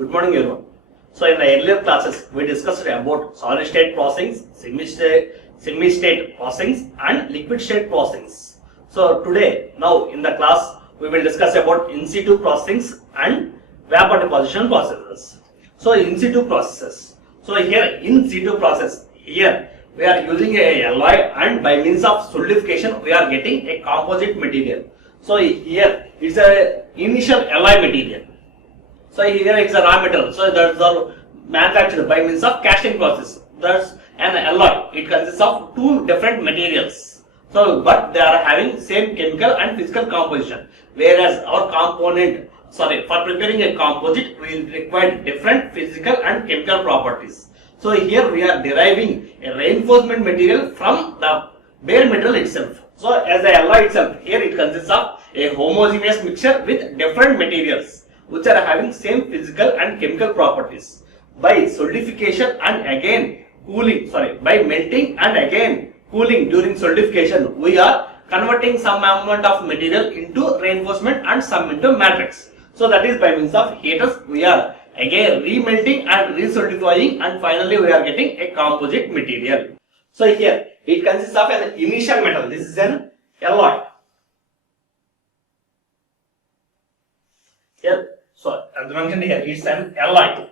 Good morning, everyone. So, in the earlier classes, we discussed about solid state processings, semi-state processings, and liquid state processings. So, today, now in the class, we will discuss about in situ processings and vapor deposition processes. So, in situ processes. So, here in situ process, here we are using a alloy, and by means of solidification, we are getting a composite material. So, here it's a initial alloy material. So here it's a raw metal. So that's all manufactured by means of casting process. That's an alloy. It consists of two different materials. So but they are having same chemical and physical composition. Whereas our component, for preparing a composite, we will require different physical and chemical properties. So here we are deriving a reinforcement material from the bare metal itself. So as the alloy itself, here it consists of a homogeneous mixture with different materials which are having same physical and chemical properties. By solidification and again cooling, by melting and again cooling during solidification, we are converting some amount of material into reinforcement and some into matrix. So that is by means of heaters, we are again remelting and resolidifying, and finally we are getting a composite material. So here it consists of an initial metal. This is an alloy. Here, so as mentioned here, it's an alloy.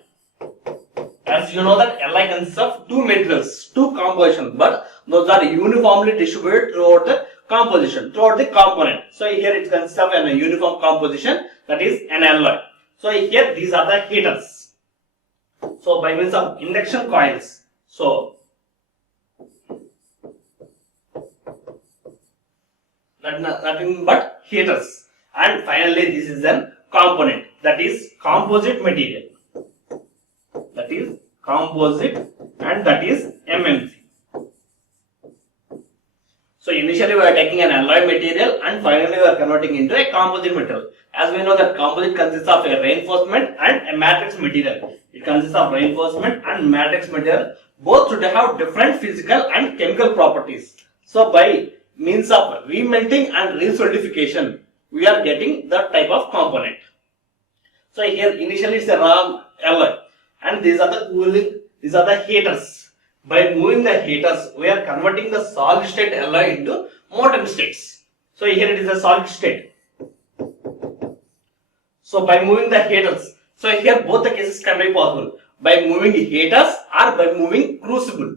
As you know that alloy consists of two materials, two compositions, but those are uniformly distributed throughout the composition, throughout the component. So here it consists of a uniform composition, that is an alloy. So here these are the heaters. So by means of induction coils, so nothing but heaters, and finally this is an component, that is composite material, that is composite, and that is MMC. So initially we are taking an alloy material and finally we are converting into a composite material. As we know that composite consists of a reinforcement and a matrix material. It consists of reinforcement and matrix material. Both should have different physical and chemical properties. So by means of remelting and resolidification, we are getting that type of component. So here initially it's a raw alloy, and these are the cooling, these are the heaters. By moving the heaters, we are converting the solid state alloy into molten states. So here it is a solid state. So by moving the heaters, so here both the cases can be possible. By moving heaters or by moving crucible.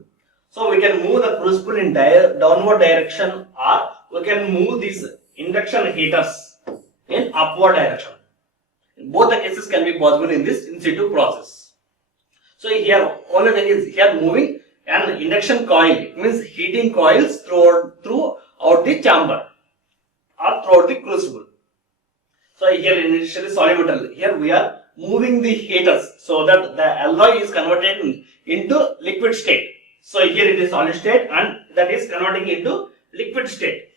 So we can move the crucible in downward direction, or we can move these induction heaters in upward direction. Both the cases can be possible in this in situ process. So here only thing is here moving an induction coil. It means heating coils throughout the chamber or throughout the crucible. So here initially solid metal. Here we are moving the heaters so that the alloy is converted into liquid state. So here it is solid state, and that is converting into liquid state.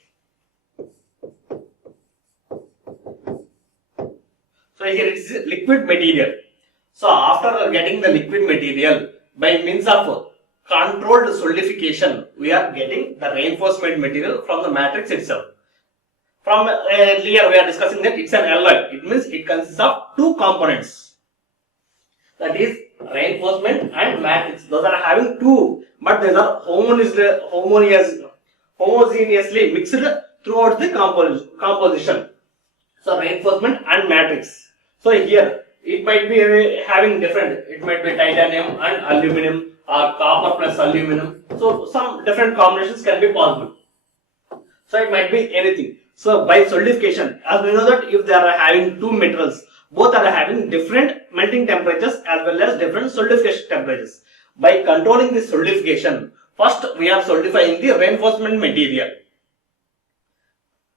So here it is liquid material. So after getting the liquid material, by means of controlled solidification, we are getting the reinforcement material from the matrix itself. From earlier we are discussing that it's an alloy. It means it consists of two components, that is reinforcement and matrix. Those are having two, but they are homogeneously mixed throughout the composition. So reinforcement and matrix. So here it might be having different, it might be titanium and aluminum or copper plus aluminum. So some different combinations can be possible. So it might be anything. So by solidification, as we know that if they are having two metals, both are having different melting temperatures as well as different solidification temperatures. By controlling the solidification, first we are solidifying the reinforcement material.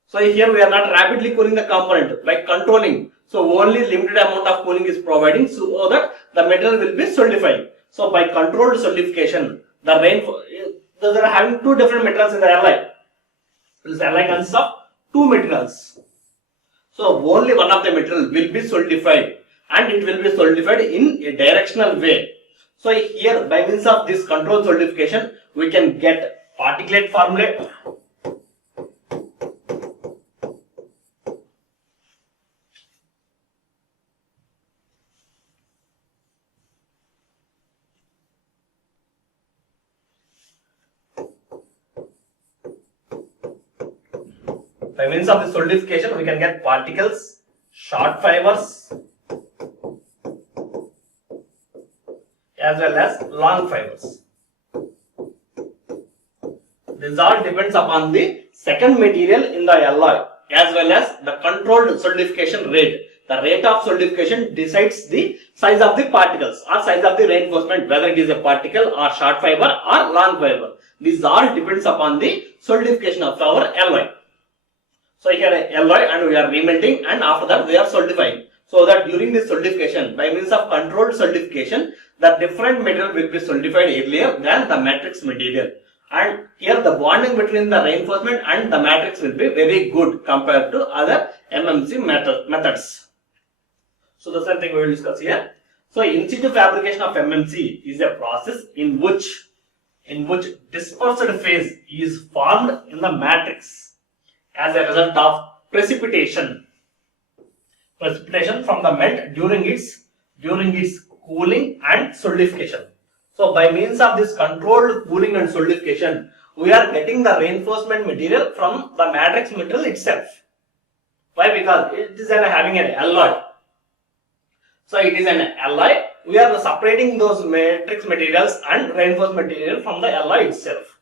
So here we are not rapidly cooling the component, by controlling. So only limited amount of cooling is providing so that the material will be solidifying. So by controlled solidification, those are having two different materials in the alloy. This alloy consists of two materials. So only one of the material will be solidified, and it will be solidified in a directional way. So here by means of this controlled solidification, we can get particulate formula. by means of the solidification we can get particles, short fibers as well as long fibers. This all depends upon the second material in the alloy as well as the controlled solidification rate. The rate of solidification decides the size of the particles or size of the reinforcement, whether it is a particle or short fiber or long fiber. This all depends upon the solidification of our alloy. So here alloy and we are remelting, and after that we are solidifying. So that during this solidification, by means of controlled solidification, the different material will be solidified earlier than the matrix material. And here the bonding between the reinforcement and the matrix will be very good compared to other MMC methods. So the same thing we will discuss here. So in situ fabrication of MMC is a process in which dispersed phase is formed in the matrix as a result of precipitation from the melt during its cooling and solidification. So by means of this controlled cooling and solidification, we are getting the reinforcement material from the matrix material itself. Why? Because it is having an alloy. So it is an alloy. We are separating those matrix materials and reinforcement material from the alloy itself.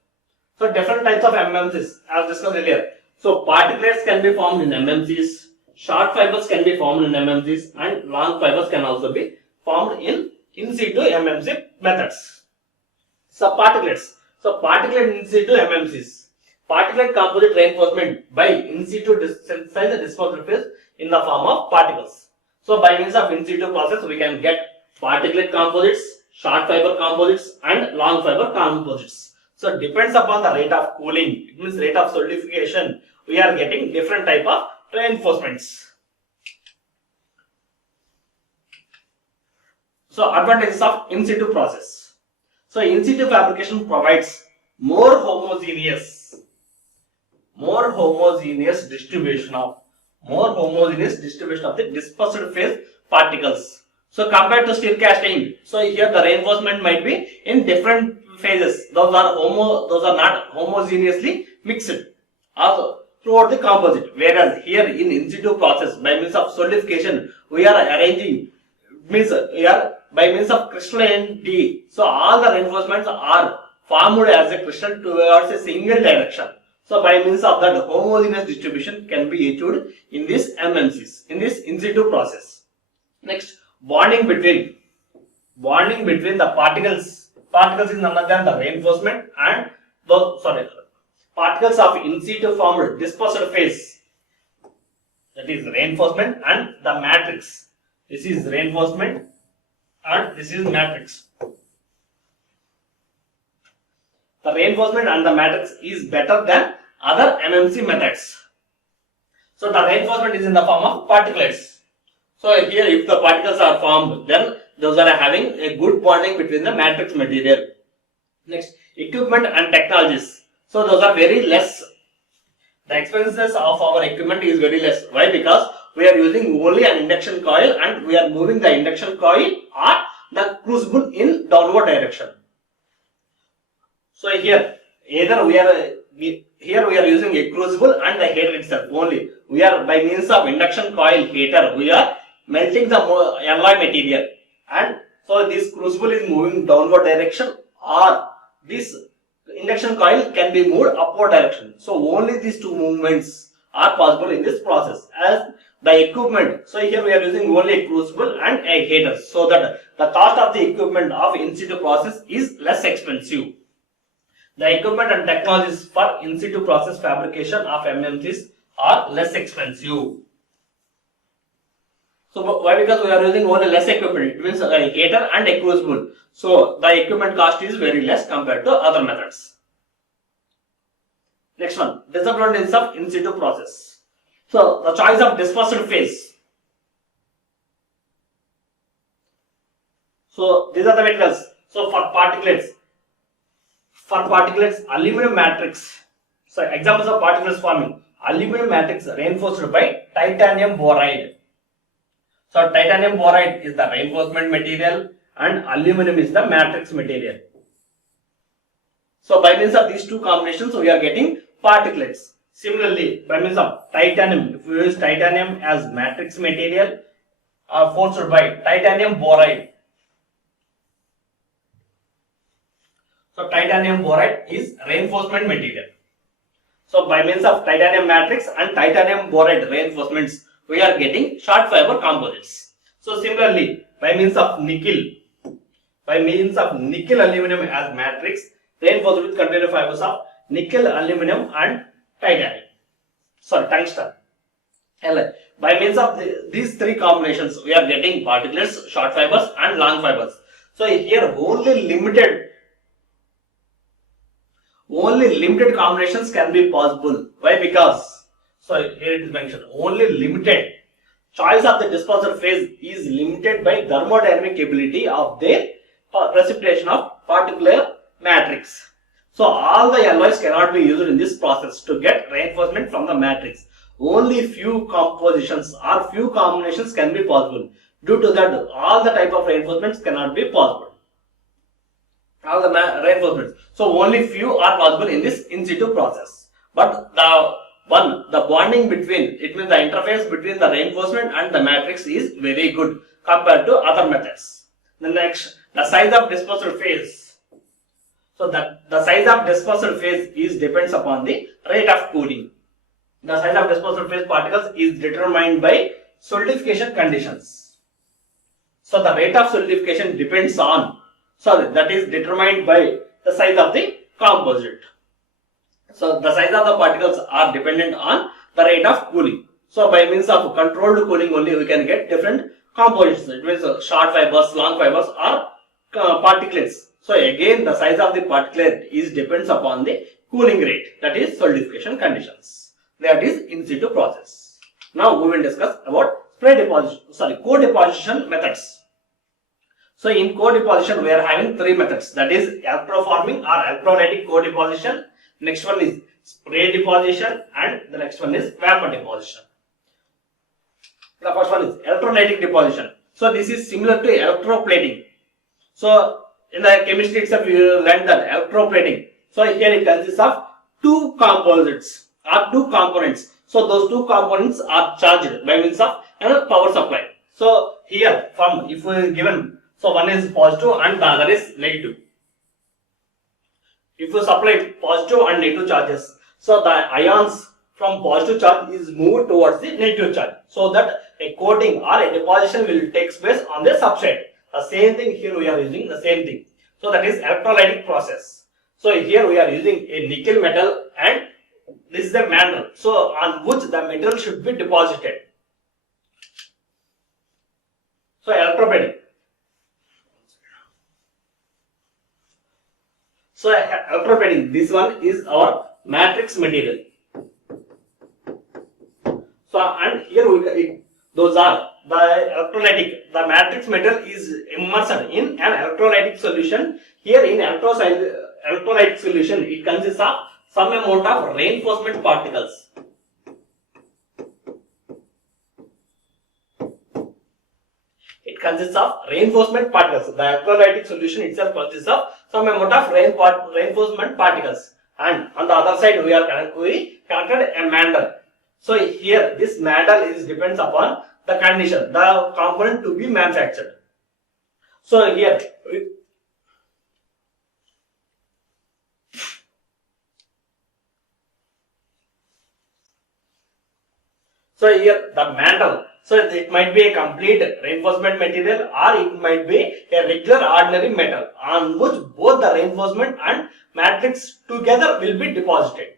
So different types of MMCs as discussed earlier. So particulates can be formed in MMCs, short fibers can be formed in MMCs, and long fibers can also be formed in situ MMC methods. So particulates. So particulate in situ MMCs. Particulate composite reinforcement by in situ synthesize the dispersed phase in the form of particles. So by means of in situ process we can get particulate composites, short fiber composites, and long fiber composites. So depends upon the rate of cooling, it means rate of solidification, we are getting different type of reinforcements. So advantages of in situ process. So in situ fabrication provides more homogeneous distribution of the dispersed phase particles. So compared to steel casting, so here the reinforcement might be in different phases. Those are not homogeneously mixed also throughout the composite. Whereas here in situ process, by means of solidification, we are arranging, by means of crystalline T. So all the reinforcements are formed as a crystal towards a single direction. So by means of that, homogeneous distribution can be achieved in this MMCs, in this in situ process. Next, bonding between the particles. Particles is none other than the reinforcement and particles of in situ formed dispersed phase. That is reinforcement and the matrix. This is reinforcement and this is matrix. The reinforcement and the matrix is better than other MMC methods. So the reinforcement is in the form of particulates. So here if the particles are formed, then those are having a good bonding between the matrix material. Next, equipment and technologies. So those are very less. The expenses of our equipment is very less. Why? Because we are using only an induction coil and we are moving the induction coil or the crucible in downward direction. So here either we are using a crucible and the heater itself only. We are by means of induction coil heater we are melting the alloy material, and so this crucible is moving downward direction or this induction coil can be moved upward direction. So only these two movements are possible in this process. As the equipment, so here we are using only a crucible and a heater, so that the cost of the equipment of in situ process is less expensive. The equipment and technologies for in situ process fabrication of MMCs are less expensive. So why? Because we are using only less equipment. It means a heater and a crucible. So the equipment cost is very less compared to other methods. Next one, disadvantages of in situ process. So the choice of dispersed phase. So these are the materials. So for particulates, aluminum matrix. So examples of particulates forming: aluminum matrix reinforced by titanium boride. So titanium boride is the reinforcement material and aluminum is the matrix material. So by means of these two combinations we are getting particulates. Similarly, by means of titanium, if we use titanium as matrix material, are forced by titanium boride. So titanium boride is reinforcement material. So by means of titanium matrix and titanium boride reinforcements, we are getting short fiber composites. So similarly, by means of nickel aluminum as matrix, reinforced with continuous fibers of nickel, aluminum and tungsten. By means of these three combinations, we are getting particulates, short fibers and long fibers. So here only limited combinations can be possible. Why? Because, here it is mentioned, only limited. Choice of the disperser phase is limited by thermodynamic ability of their precipitation of particular matrix. So all the alloys cannot be used in this process to get reinforcement from the matrix. Only few compositions or few combinations can be possible. Due to that, all the type of reinforcements cannot be possible. All the reinforcements. So only few are possible in this in situ process. But the bonding between, it means the interface between the reinforcement and the matrix is very good compared to other methods. The next, the size of dispersal phase. So the size of dispersal phase depends upon the rate of cooling. The size of dispersal phase particles is determined by solidification conditions. So the rate of solidification depends on, that is determined by the size of the composite. So the size of the particles are dependent on the rate of cooling. So by means of controlled cooling only we can get different compositions. It means short fibers, long fibers or particulates. So again the size of the particulate depends upon the cooling rate, that is solidification conditions. That is in situ process. Now we will discuss about co-deposition methods. So in co-deposition we are having three methods, that is electroforming or electrolytic co-deposition. Next one is spray deposition and the next one is vapor deposition. The first one is electrolytic deposition. So this is similar to electroplating. So in the chemistry itself you learned that electroplating. So here it consists of two composites or two components. So those two components are charged by means of a power supply. So here from, if we given, so one is positive and the other is negative. If you supply positive and negative charges, so the ions from positive charge is moved towards the negative charge, so that a coating or a deposition will take place on the substrate. The same thing here we are using the same thing. So that is electrolytic process. So here we are using a nickel metal and this is the mantle, so on which the metal should be deposited. So electroplating. So electroplating, this one is our matrix material. So and here those are the electrolytic. The matrix metal is immersed in an electrolytic solution. Here in electrolytic solution, it consists of some amount of reinforcement particles. It consists of reinforcement particles. The electrolytic solution itself consists of some amount of reinforcement particles. And on the other side, we connected a mandrel. So here, this mandrel depends upon the condition, the component to be manufactured. So here, the mandrel. So it might be a complete reinforcement material or it might be a regular ordinary metal on which both the reinforcement and matrix together will be deposited.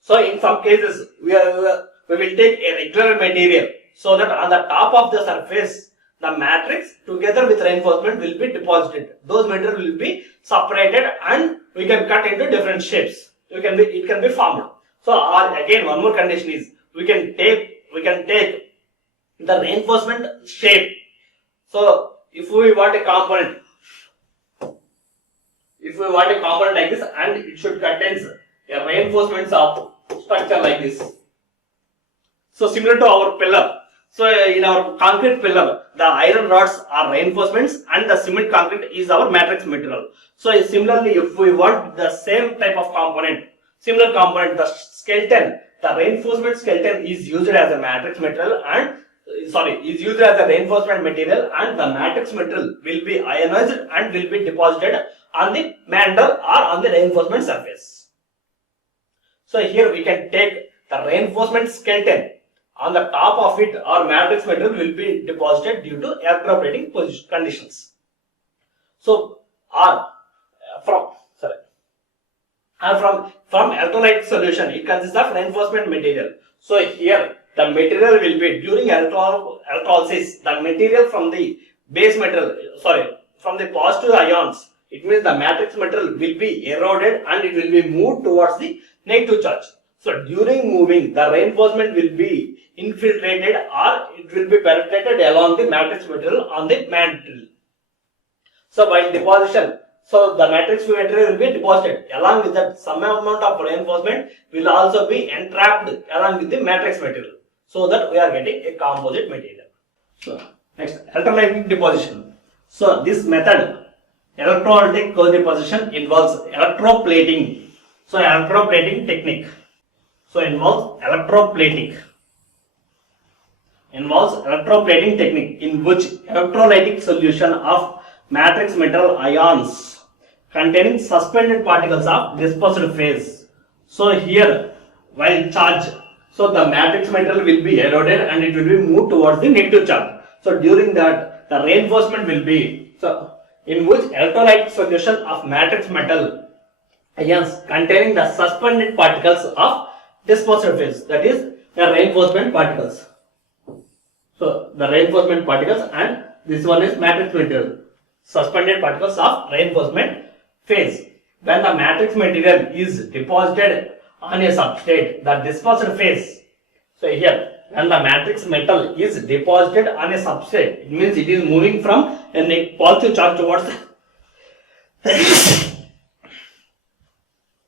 So in some cases we will take a regular material, so that on the top of the surface the matrix together with reinforcement will be deposited. Those material will be separated and we can cut into different shapes. It can be formed. So again one more condition is we can take the reinforcement shape. So if we want a component like this and it should contain a reinforcements of structure like this. So similar to our pillar. So in our concrete pillar, the iron rods are reinforcements and the cement concrete is our matrix material. So similarly, if we want the same type of component, Similar component, the skeleton, the reinforcement skeleton is used as a matrix material and is used as a reinforcement material, and the matrix material will be ionized and will be deposited on the mantle or on the reinforcement surface. So here we can take the reinforcement skeleton. On the top of it, our matrix material will be deposited due to electroplating conditions. So from electrolytic solution, it consists of reinforcement material. So here the material will be, during electrolysis, the material from the base material, from the positive ions, it means the matrix material will be eroded and it will be moved towards the negative charge. So during moving, the reinforcement will be infiltrated or it will be penetrated along the matrix material on the mantle. So while deposition, so the matrix material will be deposited. Along with that, some amount of reinforcement will also be entrapped along with the matrix material, so that we are getting a composite material. So next, electrolytic deposition. So this method, electrolytic co-deposition, involves electroplating. So electroplating technique. So involves electroplating technique, in which electrolytic solution of matrix metal ions containing suspended particles of dispersed phase. So here, while charge, so the matrix material will be eroded and it will be moved towards the negative charge. So during that, the reinforcement will be, so in which electrolytic solution of matrix metal ions containing the suspended particles of dispersed phase, that is the reinforcement particles. So the reinforcement particles, and this one is matrix material, suspended particles of reinforcement phase. When the matrix material is deposited on a substrate, the dispersed phase. So here, when the matrix metal is deposited on a substrate, it means it is moving from a positive charge towards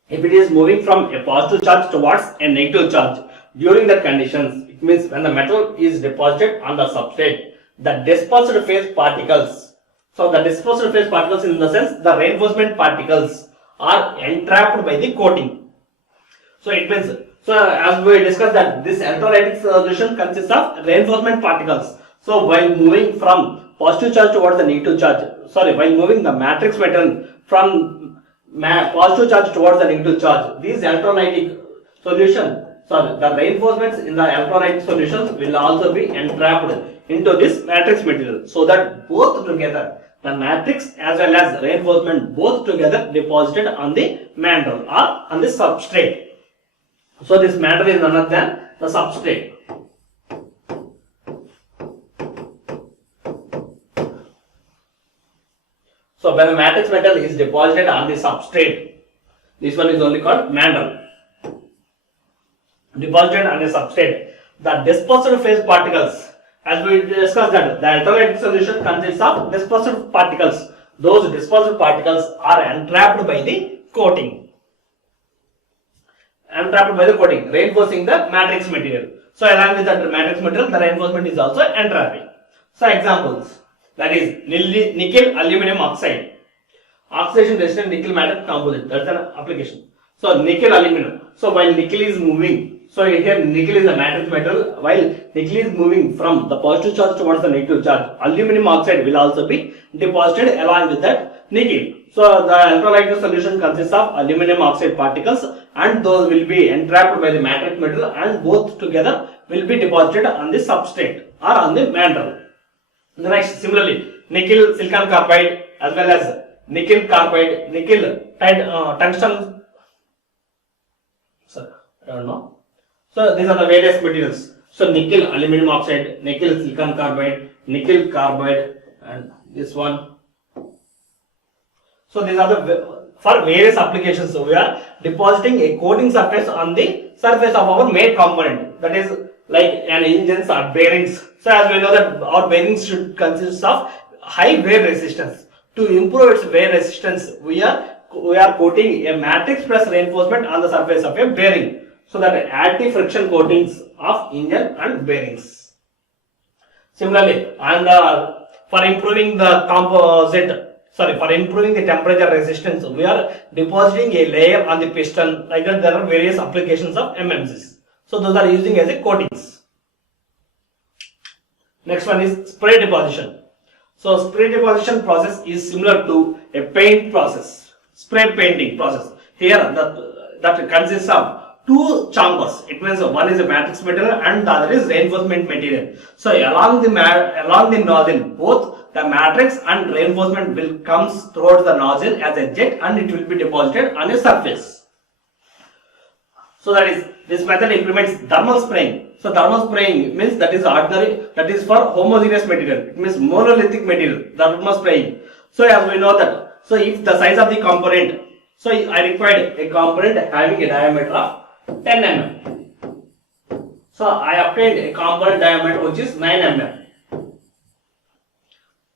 if it is moving from a positive charge towards a negative charge, during that conditions, it means when the metal is deposited on the substrate, the dispersed phase particles, so the dispersed phase particles, in the sense the reinforcement particles, are entrapped by the coating. So it means, so as we discussed that this electrolytic solution consists of reinforcement particles. So while moving from positive charge towards the negative charge, while moving the matrix metal from positive charge towards the negative charge, these electrolytic solution, the reinforcements in the electrolytic solutions will also be entrapped into this matrix material, so that both together, the matrix as well as reinforcement, both together deposited on the mantle or on the substrate. So this mantle is none other than the substrate. So when the matrix metal is deposited on the substrate, this one is only called mantle. Deposited on a substrate, the dispersed phase particles, as we discussed that the electrolytic solution consists of dispersed particles. Those dispersed particles are entrapped by the coating. Reinforcing the matrix material. So along with that matrix material, the reinforcement is also entrapping. So examples, that is nickel aluminum oxide, oxidation resistant nickel metal composite, that's an application. So nickel aluminum, so while nickel is moving, so here nickel is a matrix metal, while nickel is moving from the positive charge towards the negative charge, aluminum oxide will also be deposited along with that nickel. So the electrolytic solution consists of aluminum oxide particles, and those will be entrapped by the matrix metal, and both together will be deposited on the substrate or on the mantle. The next, similarly, nickel silicon carbide as well as nickel carbide, nickel tungsten. I don't know. So these are the various materials. So nickel aluminum oxide, nickel silicon carbide, nickel carbide, and this one. So these are the for various applications. So we are depositing a coating surface on the surface of our main component, that is like an engines or bearings. So as we know that our bearings should consist of high wear resistance. To improve its wear resistance, we are coating a matrix plus reinforcement on the surface of a bearing, so that anti-friction coatings of engine and bearings. Similarly, and for improving the composite, for improving the temperature resistance, we are depositing a layer on the piston. Like that, there are various applications of MMCs. So those are using as a coatings. Next one is spray deposition. So spray deposition process is similar to a paint process, spray painting process. Here that consists of two chambers. It means one is a matrix material and the other is reinforcement material. So along the nozzle, both the matrix and reinforcement will comes towards the nozzle as a jet and it will be deposited on a surface. So this method implements thermal spraying. So thermal spraying means that is ordinary, that is for homogeneous material. It means monolithic material, thermal spraying. So as we know that, so if the size of the component, so I required a component having a diameter of 10 mm. So I obtained a component diameter which is 9 mm.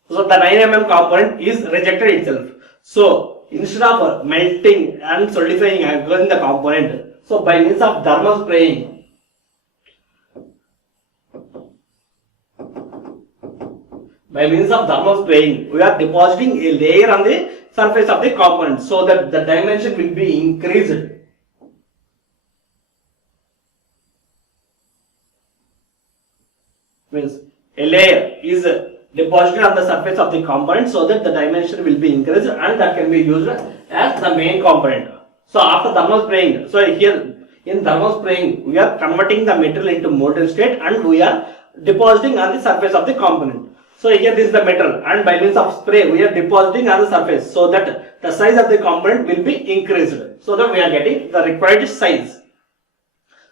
So the 9 mm component is rejected itself. So instead of melting and solidifying again the component, so by means of thermal spraying, we are depositing a layer on the surface of the component so that the dimension will be increased. Means a layer is deposited on the surface of the component so that the dimension will be increased and that can be used as the main component. So after thermal spraying, so here in thermal spraying we are converting the material into molten state and we are depositing on the surface of the component. So here this is the metal and by means of spray we are depositing on the surface so that the size of the component will be increased so that we are getting the required size.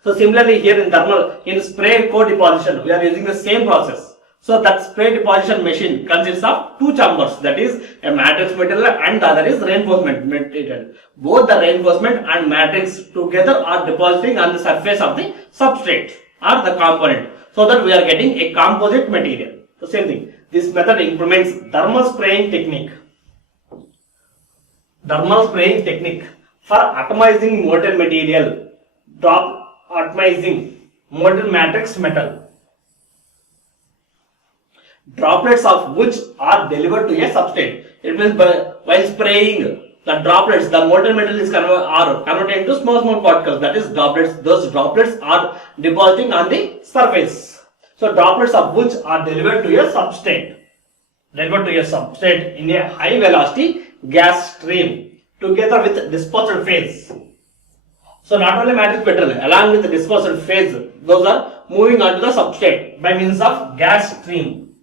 So similarly here in spray co-deposition we are using the same process. So that spray deposition machine consists of two chambers, that is a matrix material and the other is reinforcement material. Both the reinforcement and matrix together are depositing on the surface of the substrate or the component so that we are getting a composite material. So same thing, this method implements thermal spraying technique. Thermal spraying technique for atomizing molten material, atomizing molten matrix metal, droplets of which are delivered to a substrate. It means while spraying the droplets, the molten metal is converted into small particles, that is droplets. Those droplets are depositing on the surface. So droplets of which are delivered to a substrate in a high velocity gas stream together with dispersed phase. So not only matrix material, along with the dispersed phase, those are moving onto the substrate by means of gas stream.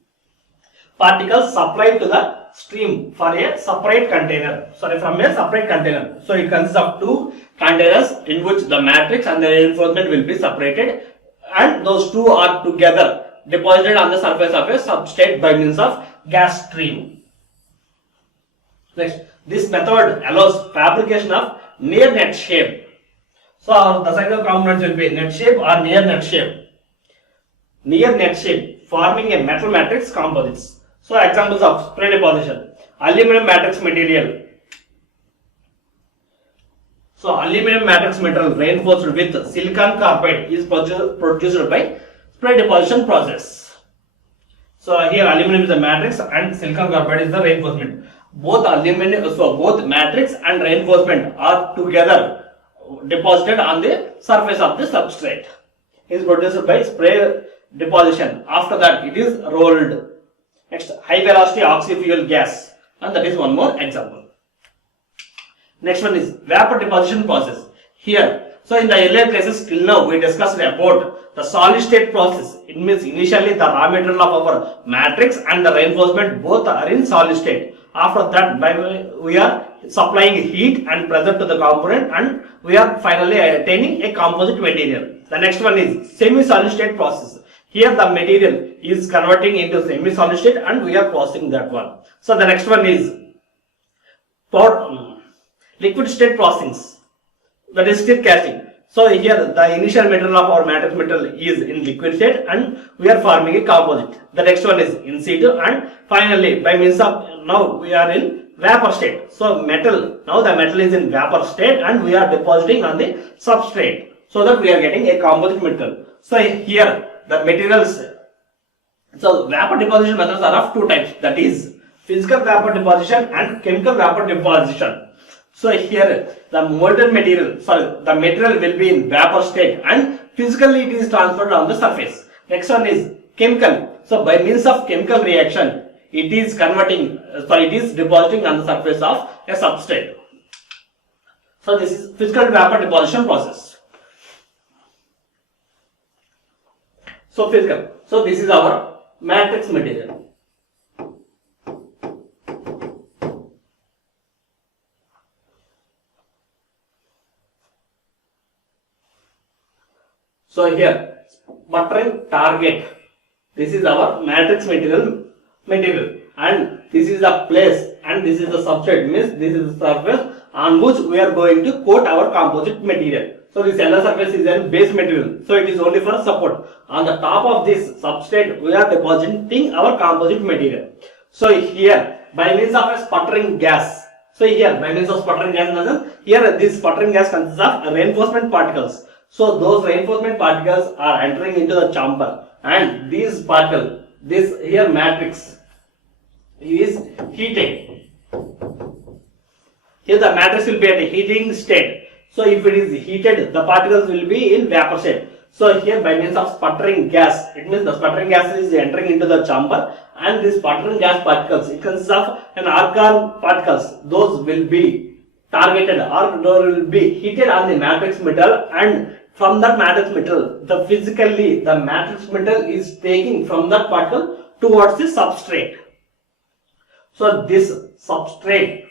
Particles supplied to the stream for a separate container. From a separate container. So it consists of two containers in which the matrix and the reinforcement will be separated, and those two are together deposited on the surface of a substrate by means of gas stream. Next, this method allows fabrication of near net shape. So the cycle components will be net shape or near net shape. Near net shape forming a metal matrix composites. So examples of spray deposition: aluminum matrix material. So aluminum matrix material reinforced with silicon carbide is produced by spray deposition process. So here aluminum is the matrix and silicon carbide is the reinforcement. Both matrix and reinforcement are together deposited on the surface of the substrate. It is produced by spray deposition. After that it is rolled. Next, high velocity oxy-fuel gas, and that is one more example. Next one is vapor deposition process. Here, so in the earlier classes till now we discussed about the solid state process. It means initially the raw material of our matrix and the reinforcement both are in solid state. After that we are supplying heat and pressure to the component and we are finally attaining a composite material. The next one is semi-solid state process. Here the material is converting into semi-solid state and we are processing that one. So the next one is liquid state processing, that is still casting. So here the initial material of our matrix material is in liquid state and we are forming a composite. The next one is in situ, and finally by means of now we are in vapor state. So now the metal is in vapor state and we are depositing on the substrate so that we are getting a composite material. So here the materials, so vapor deposition methods are of two types, that is physical vapor deposition and chemical vapor deposition. So here the molten material, the material will be in vapor state and physically it is transferred on the surface. Next one is chemical. So by means of chemical reaction, it is it is depositing on the surface of a substrate. So this is physical vapor deposition process. So physical. So this is our matrix material. So here, sputtering target. This is our matrix material, and this is the place, and this is the substrate. Means this is the surface on which we are going to coat our composite material. So this yellow surface is a base material. So it is only for support. On the top of this substrate, we are depositing our composite material. So here, by means of a sputtering gas. So here, by means of sputtering gas, here this sputtering gas consists of reinforcement particles. So those reinforcement particles are entering into the chamber, and these particles, this here matrix is heated. Here the matrix will be at a heating state. So if it is heated, the particles will be in vapor state. So here by means of sputtering gas, it means the sputtering gas is entering into the chamber, and this sputtering gas particles, it consists of an argon particles. Those will be targeted or will be heated on the matrix metal, and from that matrix metal, the matrix metal is taking from that particle towards the substrate. So this substrate,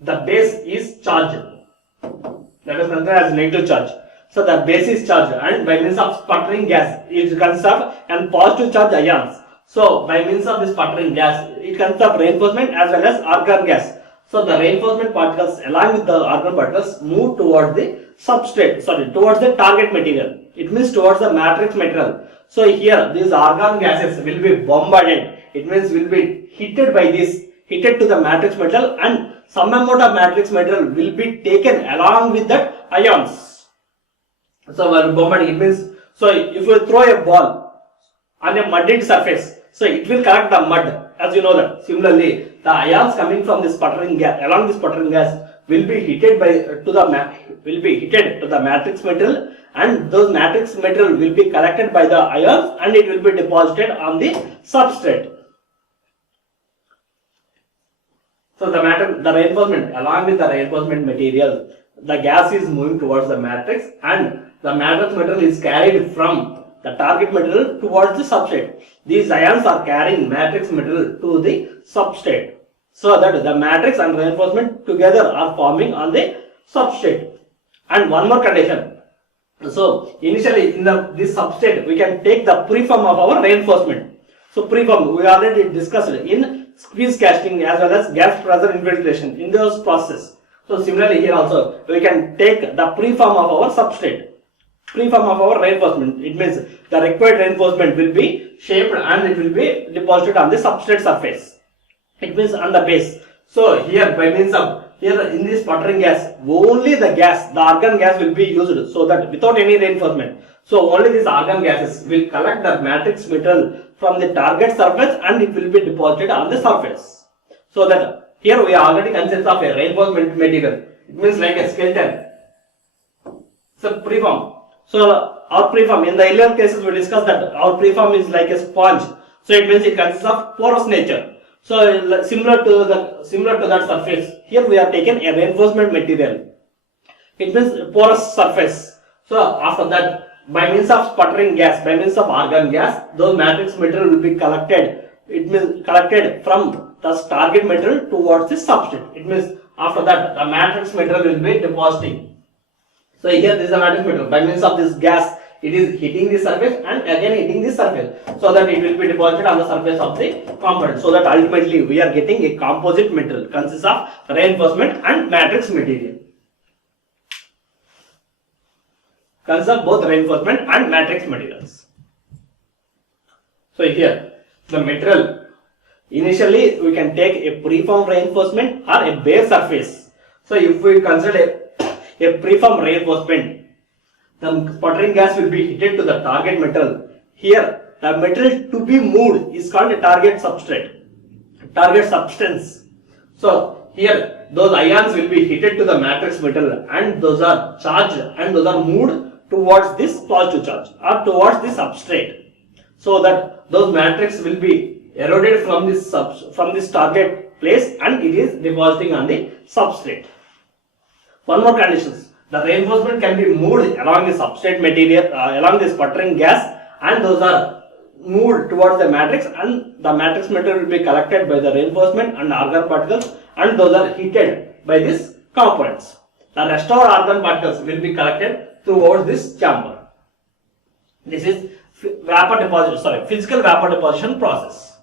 the base is charged. That is considered as negative charge. So the base is charged, and by means of sputtering gas, it consists of and positive charge ions. So by means of this sputtering gas, it consists of reinforcement as well as argon gas. So the reinforcement particles along with the argon particles move towards the substrate, towards the target material. It means towards the matrix material. So here these argon gases will be bombarded. It means will be heated by this, heated to the matrix metal, and some amount of matrix material will be taken along with that ions. So bombarding, it means, so if you throw a ball on a muddied surface, so it will collect the mud, as you know that. Similarly, the ions coming from this sputtering gas, along this sputtering gas, will be heated to the matrix material, and those matrix material will be collected by the ions, and it will be deposited on the substrate. So the reinforcement, along with the reinforcement material, the gas is moving towards the matrix, and the matrix material is carried from the target material towards the substrate. These ions are carrying matrix material to the substrate, so that the matrix and reinforcement together are forming on the substrate. And one more condition. So initially in this substrate, we can take the preform of our reinforcement. So preform we already discussed in squeeze casting as well as gas pressure infiltration in those processes. So similarly here also we can take the preform of our substrate, preform of our reinforcement. It means the required reinforcement will be shaped and it will be deposited on the substrate surface. It means on the base. So here by means of, here in this sputtering gas, only the argon gas will be used, so that without any reinforcement. So only these argon gases will collect the matrix material from the target surface, and it will be deposited on the surface. So that here we already consist of a reinforcement material. It means like a skeleton. So preform. So our preform, in the earlier cases we discussed that our preform is like a sponge. So it means it consists of porous nature. So similar to that surface, here we have taken a reinforcement material. It means porous surface. So after that, by means of sputtering gas, by means of argon gas, those matrix material will be collected. It means collected from the target material towards the substrate. It means after that the matrix material will be depositing. So here this is the matrix material. By means of this gas, it is hitting the surface and again hitting the surface, so that it will be deposited on the surface of the component. So that ultimately we are getting a composite material consists of reinforcement and matrix material. Consists of both reinforcement and matrix materials. So here the material, initially we can take a preform reinforcement or a bare surface. So if we consider a preform reinforcement, the sputtering gas will be heated to the target metal. Here the material to be moved is called a target substrate. target substance. So here those ions will be heated to the matrix metal and those are charged and those are moved towards this positive charge or towards the substrate, so that those matrix will be eroded from this target place and it is depositing on the substrate. One more conditions: the reinforcement can be moved along the substrate material, along the sputtering gas, and those are moved towards the matrix, and the matrix material will be collected by the reinforcement and argon particles, and those are heated by these components. The rest of argon particles will be collected throughout this chamber. This is physical vapor deposition process.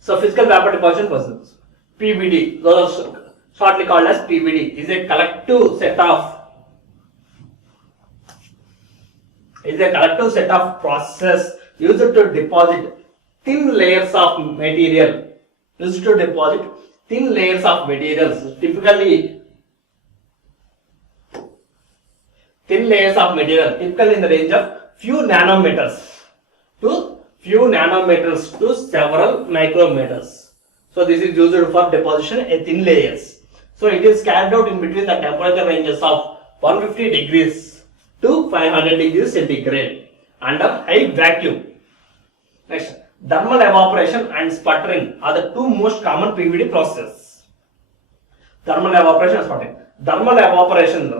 So physical vapor deposition process, PVD, those are shortly called as PVD, is a collective set of processes used to deposit thin layers of material. Typically in the range of few nanometers to several micrometers. So this is used for deposition in thin layers. So it is carried out in between the temperature ranges of 150 degrees to 500 degrees centigrade under high vacuum. Next, thermal evaporation and sputtering are the two most common PVD processes. Thermal evaporation and sputtering. Thermal evaporation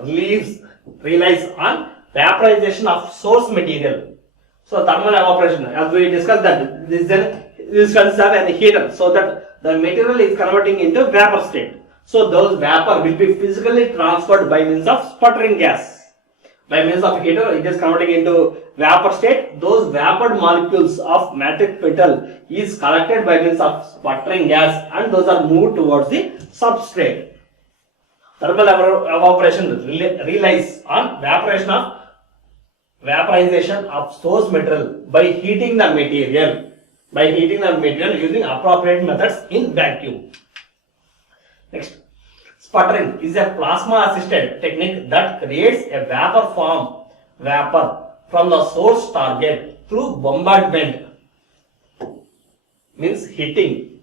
relies on vaporization of source material. So thermal evaporation, as we discussed, that this consists of a heater, so that the material is converting into vapor state. So those vapor will be physically transferred by means of sputtering gas. By means of heater, it is converting into vapor state. Those vapor molecules of matrix metal is collected by means of sputtering gas, and those are moved towards the substrate. Thermal evaporation relies on vaporization of source material by heating the material using appropriate methods in vacuum. Next, sputtering is a plasma-assisted technique that creates a vapor from the source target through bombardment, means heating.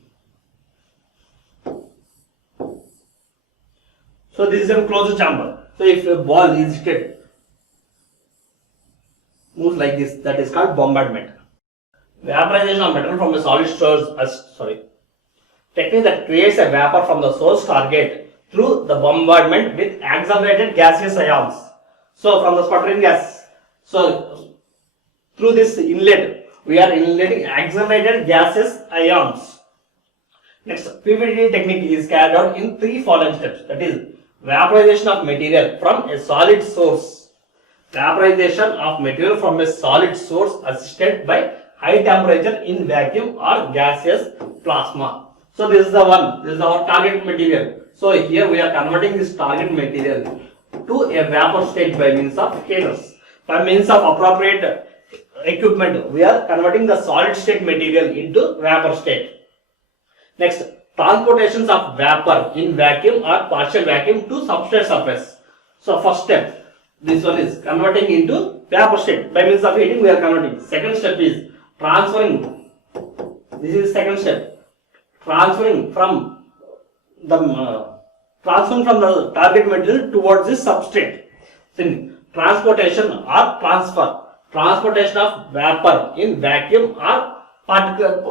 So this is a closed chamber. So if a ball is heated, moves like this, that is called bombardment. Vaporization of metal from a solid source, technique that creates a vapor from the source target through the bombardment with accelerated gaseous ions. So from the sputtering gas, so through this inlet, we are inletting accelerated gaseous ions. Next, PVD technique is carried out in three following steps, that is vaporization of material from a solid source. Vaporization of material from a solid source assisted by high temperature in vacuum or gaseous plasma. So this is our target material. So here we are converting this target material to a vapor state by means of heaters. By means of appropriate equipment, we are converting the solid state material into vapor state. Next, transportations of vapor in vacuum or partial vacuum to substrate surface. So first step, this one is converting into vapor state. By means of heating, we are converting. Second step is transferring. This is second step. Transferring from the target material towards the substrate. Then transportation or transportation of vapor in vacuum or partial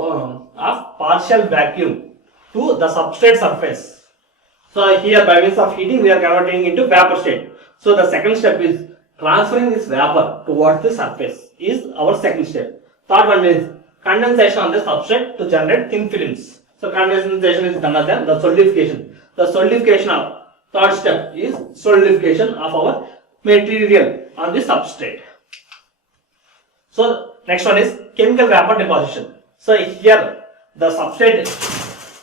vacuum to the substrate surface. So here by means of heating, we are converting into vapor state. So the second step is transferring this vapor towards the surface is our second step. Third one is condensation on the substrate to generate thin films. So condensation is none other than the solidification. The solidification of third step is solidification of our material on the substrate. So next one is chemical vapor deposition. So here the substrate,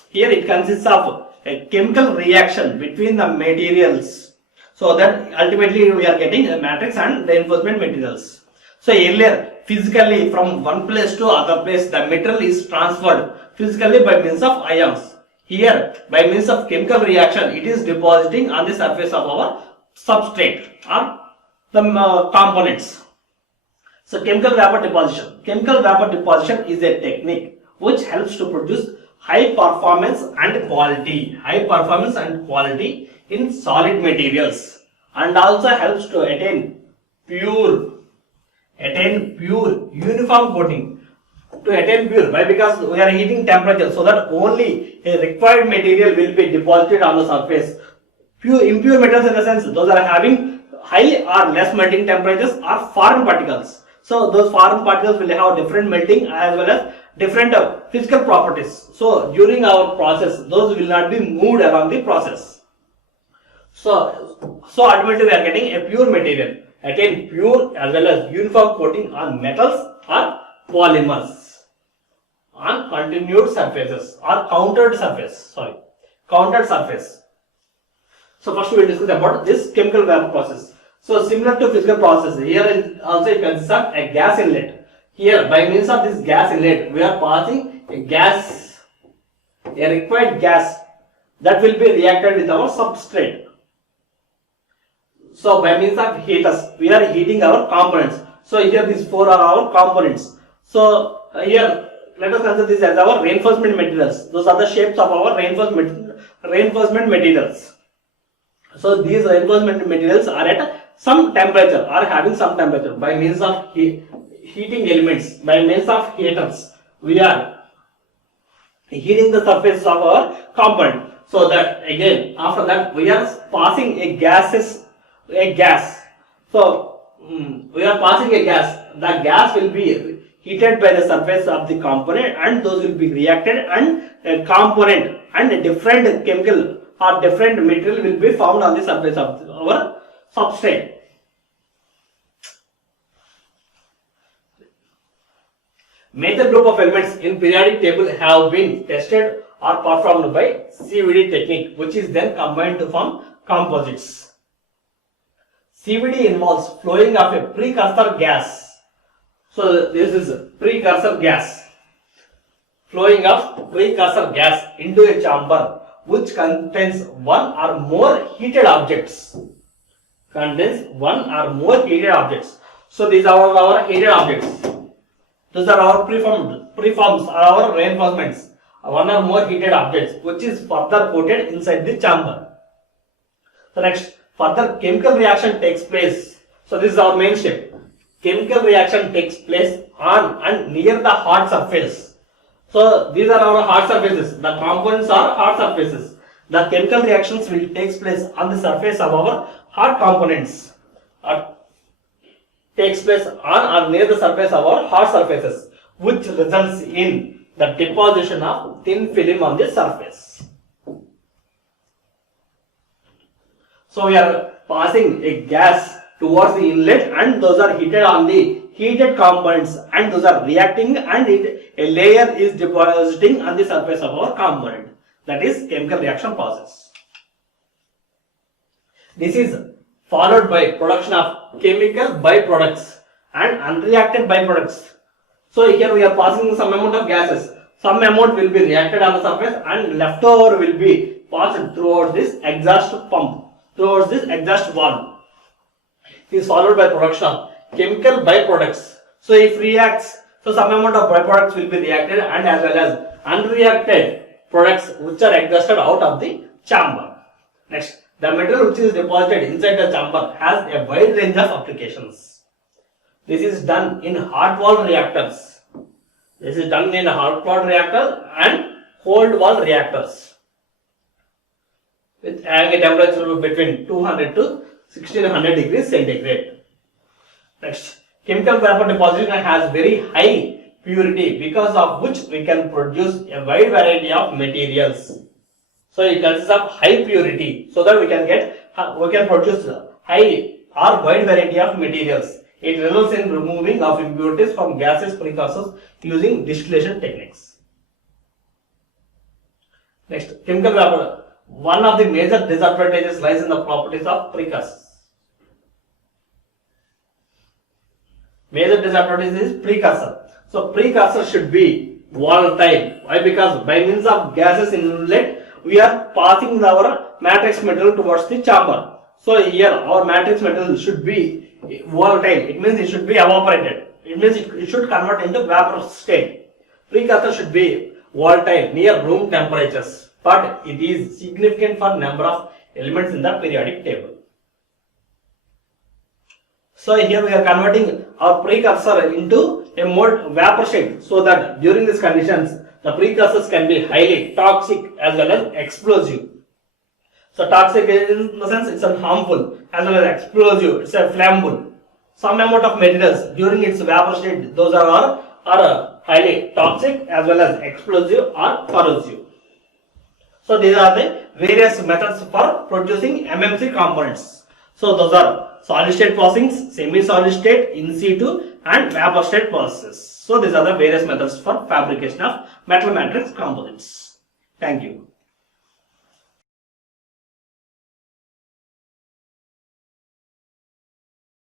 here it consists of a chemical reaction between the materials, so that ultimately we are getting a matrix and reinforcement materials. So earlier, physically from one place to other place, the material is transferred physically by means of ions. Here, by means of chemical reaction, it is depositing on the surface of our substrate or the components. So chemical vapor deposition. Chemical vapor deposition is a technique which helps to produce high performance and quality in solid materials, and also helps to attain pure uniform coating. To attain pure, why? Because we are heating temperature, so that only a required material will be deposited on the surface. Impure metals, in the sense, those are having high or less melting temperatures, are foreign particles. So those foreign particles will have different melting as well as different physical properties. So during our process, those will not be moved around the process. So ultimately we are getting a pure material, attain pure as well as uniform coating on metals or polymers on continued surfaces or countered surface. So first we will discuss about this chemical vapor process. So similar to physical process, here also it consists of a gas inlet. Here, by means of this gas inlet, we are passing a required gas that will be reacted with our substrate. So by means of heaters, we are heating our components. So here these four are our components. So here let us consider this as our reinforcement materials. Those are the shapes of our reinforcement materials. So these reinforcement materials are at some temperature, are having some temperature. By means of heating elements, by means of heaters, we are heating the surface of our component. So that again, after that, we are passing a gas. So we are passing a gas. The gas will be heated by the surface of the component, and those will be reacted, and a component and a different chemical or different material will be found on the surface of our substrate. Major group of elements in periodic table have been tested or performed by CVD technique, which is then combined to form composites. CVD involves flowing of a precursor gas. So this is precursor gas. Flowing of precursor gas into a chamber which contains one or more heated objects. So these are our heated objects. These are our preforms or our reinforcements. One or more heated objects which is further coated inside the chamber. So next, further chemical reaction takes place. So this is our main step. Chemical reaction takes place on and near the hot surface. So these are our hot surfaces. The components are hot surfaces. The chemical reactions will take place on the surface of our hot components. Takes place on or near the surface of our hot surfaces, which results in the deposition of thin film on the surface. So we are passing a gas towards the inlet, and those are heated on the heated components, and those are reacting, and a layer is depositing on the surface of our component. That is chemical reaction process. This is followed by production of chemical byproducts and unreacted byproducts. So here we are passing some amount of gases. Some amount will be reacted on the surface, and leftover will be passed throughout this exhaust pump, towards this exhaust valve. It is followed by production of chemical byproducts. So if reacts, so some amount of byproducts will be reacted, and as well as unreacted products which are exhausted out of the chamber. Next, the material which is deposited inside the chamber has a wide range of applications. This is done in hot wall reactors. And cold wall reactors with having a temperature between 200 to 1600 degrees centigrade. Next, chemical vapor deposition has very high purity, because of which we can produce a wide variety of materials. So it consists of high purity, so that we can produce high or wide variety of materials. It results in removing of impurities from gases precursors using distillation techniques. Next, chemical vapor. One of the major disadvantages lies in the properties of precursors. Major disadvantage is precursor. So precursor should be volatile. Why? Because by means of gases in inlet, we are passing our matrix material towards the chamber. So here our matrix material should be volatile. It means it should be evaporated. It means it should convert into vapor state. Precursor should be volatile near room temperatures, but it is significant for number of elements in the periodic table. So here we are converting our precursor into a more vapor state, so that during these conditions the precursors can be highly toxic as well as explosive. So toxic in the sense it's harmful, as well as explosive, it's a flammable. Some amount of materials during its vapor state, those are highly toxic as well as explosive or corrosive. So these are the various methods for producing MMC components. So those are solid state processing, semi-solid state, in situ and vapor state processes. So these are the various methods for fabrication of metal matrix composites. Thank you.